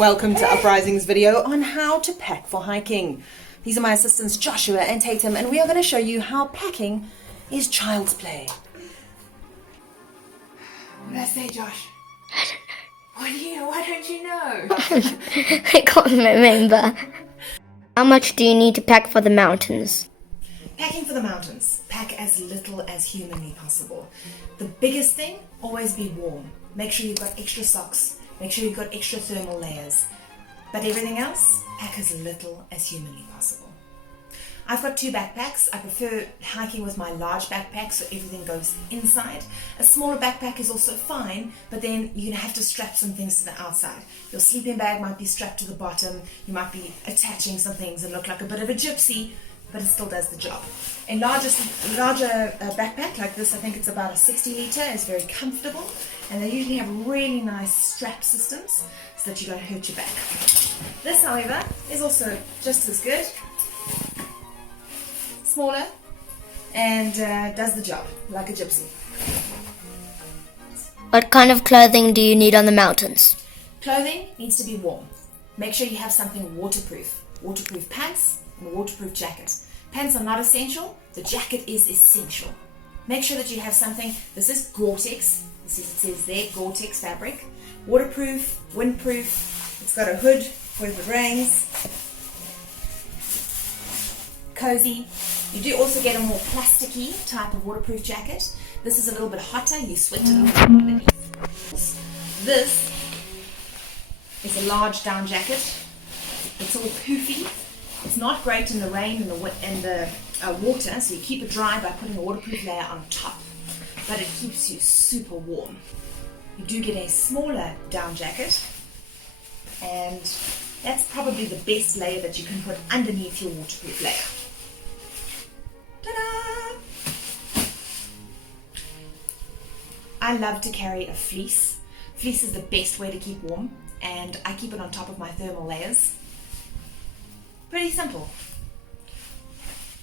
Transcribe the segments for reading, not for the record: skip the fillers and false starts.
Welcome to Uprising's video on how to pack for hiking. These are my assistants Joshua and Tatum, and we are going to show you how packing is child's play. What did I say, Josh? Why don't you know? I can't remember. How much do you need to pack for the mountains? Packing for the mountains. Pack as little as humanly possible. The biggest thing, always be warm. Make sure you've got extra socks. Make sure you've got extra thermal layers. But everything else, pack as little as humanly possible. I've got two backpacks. I prefer hiking with my large backpack so everything goes inside. A smaller backpack is also fine, but then you're going to have to strap some things to the outside. Your sleeping bag might be strapped to the bottom. You might be attaching some things and look like a bit of a gypsy, but it still does the job. A larger backpack like this, I think it's about a 60 litre, is very comfortable, and they usually have really nice strap systems so that you don't hurt your back. This, however, is also just as good, smaller, and does the job like a gypsy. What kind of clothing do you need on the mountains? Clothing needs to be warm. Make sure you have something waterproof. Waterproof pants and a waterproof jacket. Pants are not essential, the jacket is essential. Make sure that you have something. This is Gore-Tex. It says there, Gore-Tex fabric. Waterproof, windproof. It's got a hood for if it rains. Cozy. You do also get a more plasticky type of waterproof jacket. This is a little bit hotter, you sweat a little bit underneath. This is a large down jacket. It's all poofy. It's not great in the rain and the water, so you keep it dry by putting a waterproof layer on top, but it keeps you super warm. You do get a smaller down jacket, and that's probably the best layer that you can put underneath your waterproof layer. Ta-da! I love to carry a fleece. Fleece is the best way to keep warm, and I keep it on top of my thermal layers. Pretty simple.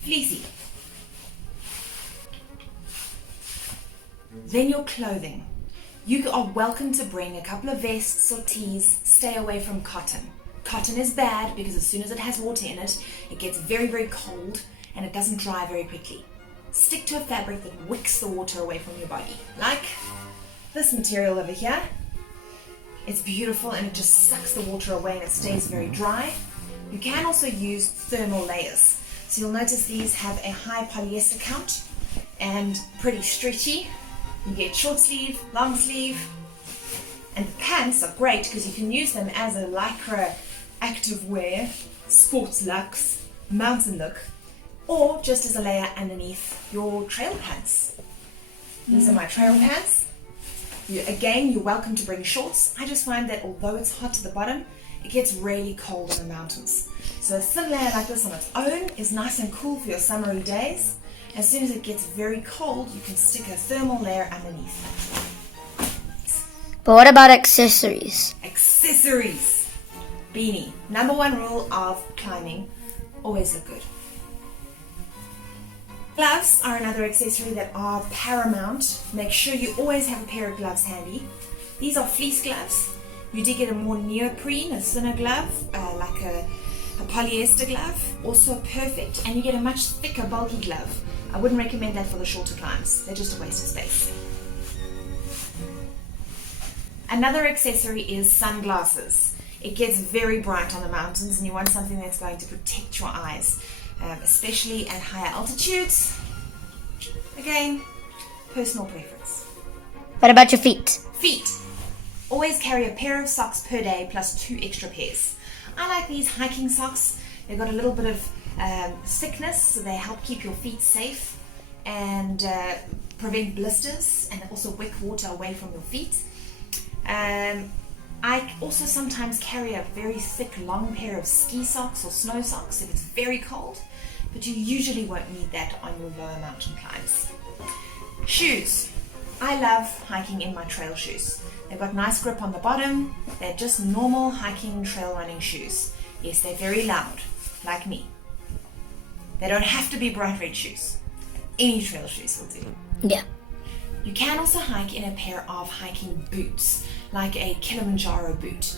Fleecy. Then your clothing. You are welcome to bring a couple of vests or tees. Stay away from cotton. Cotton is bad because as soon as it has water in it, it gets very, very cold and it doesn't dry very quickly. Stick to a fabric that wicks the water away from your body. Like this material over here. It's beautiful and it just sucks the water away and it stays very dry. You can also use thermal layers. So you'll notice these have a high polyester count and pretty stretchy. You get short sleeve, long sleeve, and the pants are great because you can use them as a lycra active wear, sports luxe, mountain look, or just as a layer underneath your trail pants. These are my trail pants. You're welcome to bring shorts. I just find that although it's hot at the bottom, it gets really cold in the mountains. So a thin layer like this on its own is nice and cool for your summery days. As soon as it gets very cold, you can stick a thermal layer underneath. But what about accessories? Accessories. Beanie. Number one rule of climbing, always look good. Gloves are another accessory that are paramount. Make sure you always have a pair of gloves handy. These are fleece gloves. You do get a more neoprene, a thinner glove, like a polyester glove, also perfect, and you get a much thicker, bulky glove. I wouldn't recommend that for the shorter climbs. They're just a waste of space. Another accessory is sunglasses. It gets very bright on the mountains and you want something that's going to protect your eyes, especially at higher altitudes. Again, personal preference. What about your feet? Feet. Always carry a pair of socks per day plus 2 extra pairs. I like these hiking socks. They've got a little bit of thickness, so they help keep your feet safe and prevent blisters and also wick water away from your feet. I also sometimes carry a very thick, long pair of ski socks or snow socks if it's very cold, but you usually won't need that on your lower mountain climbs. Shoes. I love hiking in my trail shoes. They've got nice grip on the bottom. They're just normal hiking, trail running shoes. Yes, they're very loud, like me. They don't have to be bright red shoes. Any trail shoes will do. Yeah. You can also hike in a pair of hiking boots, like a Kilimanjaro boot.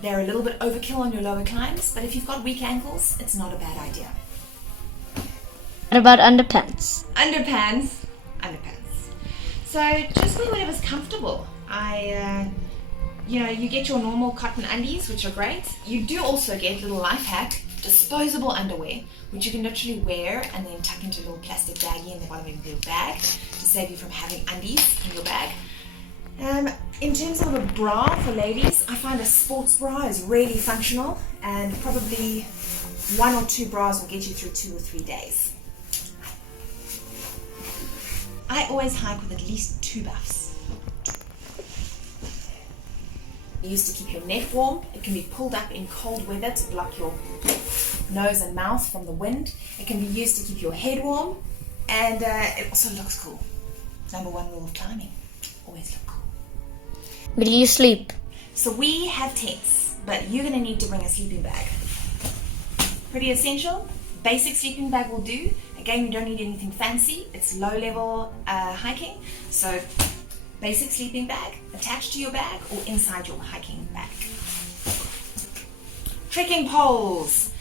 They're a little bit overkill on your lower climbs, but if you've got weak ankles, it's not a bad idea. What about underpants? Underpants. So just wear whatever's comfortable. You get your normal cotton undies, which are great. You do also get, little life hack, disposable underwear, which you can literally wear and then tuck into a little plastic baggie in the bottom of your bag to save you from having undies in your bag. In terms of a bra for ladies, I find a sports bra is really functional, and probably 1 or 2 bras will get you through 2 or 3 days. I always hike with at least 2 buffs. Used to keep your neck warm. It can be pulled up in cold weather to block your nose and mouth from the wind. It can be used to keep your head warm, and it also looks cool. Number 1 rule of climbing, always look cool. Where do you sleep? So we have tents, but you're going to need to bring a sleeping bag. Pretty essential. Basic sleeping bag will do. Again, you don't need anything fancy. It's low level hiking, so basic sleeping bag attached to your bag or inside your hiking bag. Trekking poles.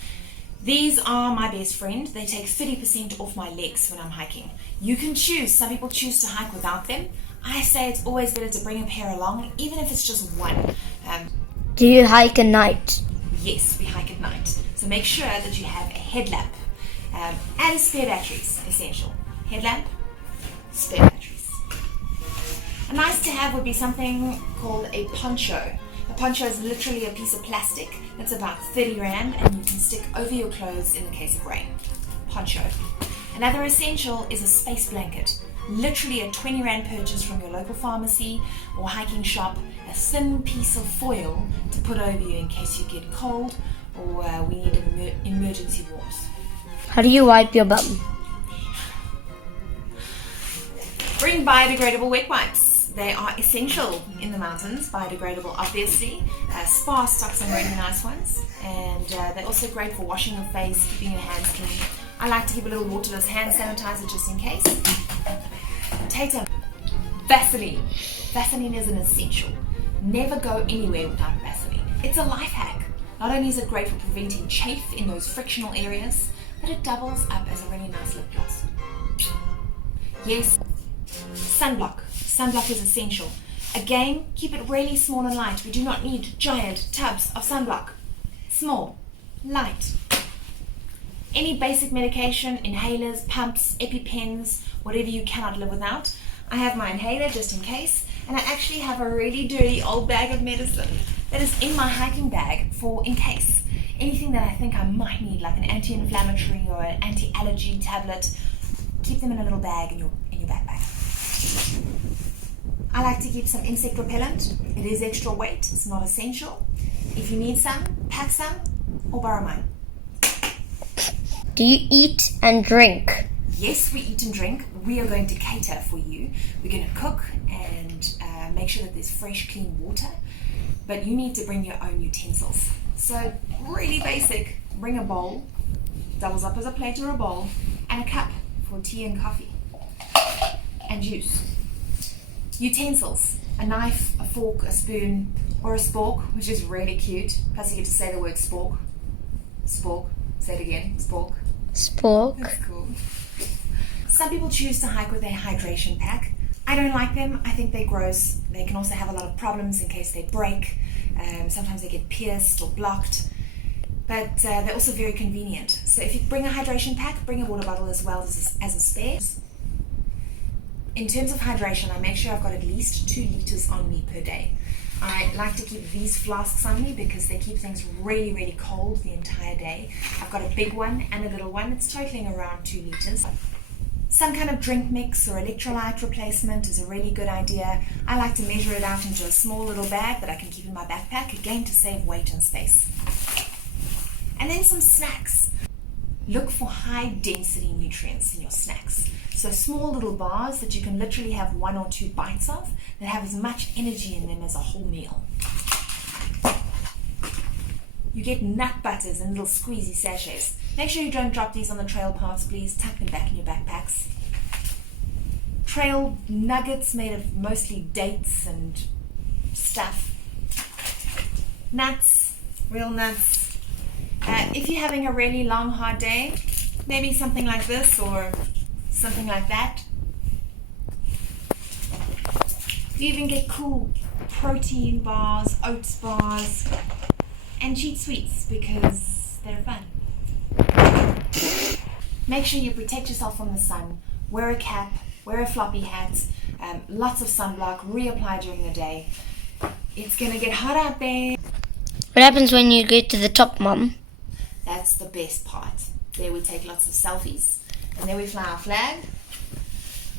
These are my best friend. They take 30% off my legs when I'm hiking. You can choose. Some people choose to hike without them. I say it's always better to bring a pair along, even if it's just one. Do you hike at night? Yes, we hike at night. So make sure that you have a headlamp and spare batteries, essential. Headlamp, spare batteries. A nice to have would be something called a poncho. A poncho is literally a piece of plastic that's about 30 rand and you can stick over your clothes in the case of rain. Poncho. Another essential is a space blanket. Literally a 20 rand purchase from your local pharmacy or hiking shop. A thin piece of foil to put over you in case you get cold or we need emergency warmth. How do you wipe your bum? Bring biodegradable wet wipes. They are essential in the mountains. Biodegradable, obviously. Spa stocks some really nice ones, and they're also great for washing your face, keeping your hands clean. I like to keep a little waterless hand sanitizer just in case. Potato. Vaseline. Vaseline is an essential. Never go anywhere without Vaseline. It's a life hack. Not only is it great for preventing chafe in those frictional areas, but it doubles up as a really nice lip gloss. Yes, sunblock. Sunblock is essential. Again, keep it really small and light. We do not need giant tubs of sunblock. Small, light. Any basic medication, inhalers, pumps, EpiPens, whatever you cannot live without. I have my inhaler just in case, and I actually have a really dirty old bag of medicine that is in my hiking bag for in case. Anything that I think I might need, like an anti-inflammatory or an anti-allergy tablet, keep them in a little bag in your backpack. I like to keep some insect repellent. It is extra weight, it's not essential. If you need some, pack some or borrow mine. Do you eat and drink? Yes, we eat and drink. We are going to cater for you. We're going to cook and make sure that there's fresh, clean water. But you need to bring your own utensils. So, really basic. Bring a bowl, doubles up as a plate or a bowl, and a cup for tea and coffee. And juice. Utensils. A knife, a fork, a spoon, or a spork, which is really cute. Plus you get to say the word spork. Spork. Say it again. Spork. Spork. That's cool. Some people choose to hike with a hydration pack. I don't like them. I think they're gross. They can also have a lot of problems in case they break. Sometimes they get pierced or blocked. But they're also very convenient. So if you bring a hydration pack, bring a water bottle as well as a spare. In terms of hydration, I make sure I've got at least 2 liters on me per day. I like to keep these flasks on me because they keep things really, really cold the entire day. I've got a big one and a little one. It's totaling around 2 liters. Some kind of drink mix or electrolyte replacement is a really good idea. I like to measure it out into a small little bag that I can keep in my backpack, again to save weight and space. And then some snacks. Look for high density nutrients in your snacks. So small little bars that you can literally have 1 or 2 bites of that have as much energy in them as a whole meal. You get nut butters in little squeezy sachets. Make sure you don't drop these on the trail paths, please. Tuck them back in your backpacks. Trail nuggets made of mostly dates and stuff. nuts, real nuts. If you're having a really long, hard day, maybe something like this or something like that. You even get cool protein bars, oats bars, and cheat sweets because they're fun. Make sure you protect yourself from the sun. Wear a cap, wear a floppy hat, lots of sunblock, reapply during the day. It's gonna get hot out there. What happens when you get to the top, Mum? That's the best part. There we take lots of selfies. And there we fly our flag.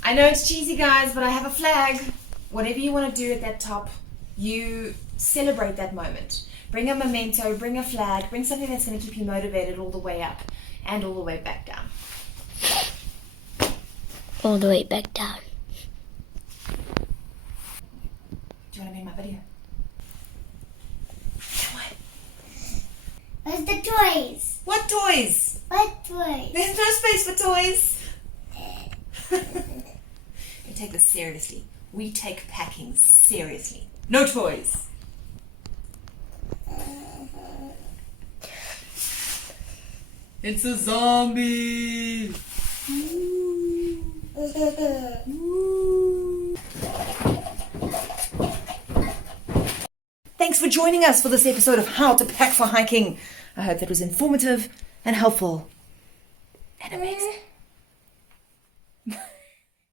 I know it's cheesy, guys, but I have a flag. Whatever you want to do at that top, you celebrate that moment. Bring a memento, bring a flag, bring something that's going to keep you motivated all the way up and all the way back down. All the way back down. Do you want to be in my video? Come on. Where's the toys? What toys? What toys? There's no space for toys. We take this seriously. We take packing seriously. No toys. It's a zombie. Thanks for joining us for this episode of How to Pack for Hiking. I hope that was informative and helpful and amazing.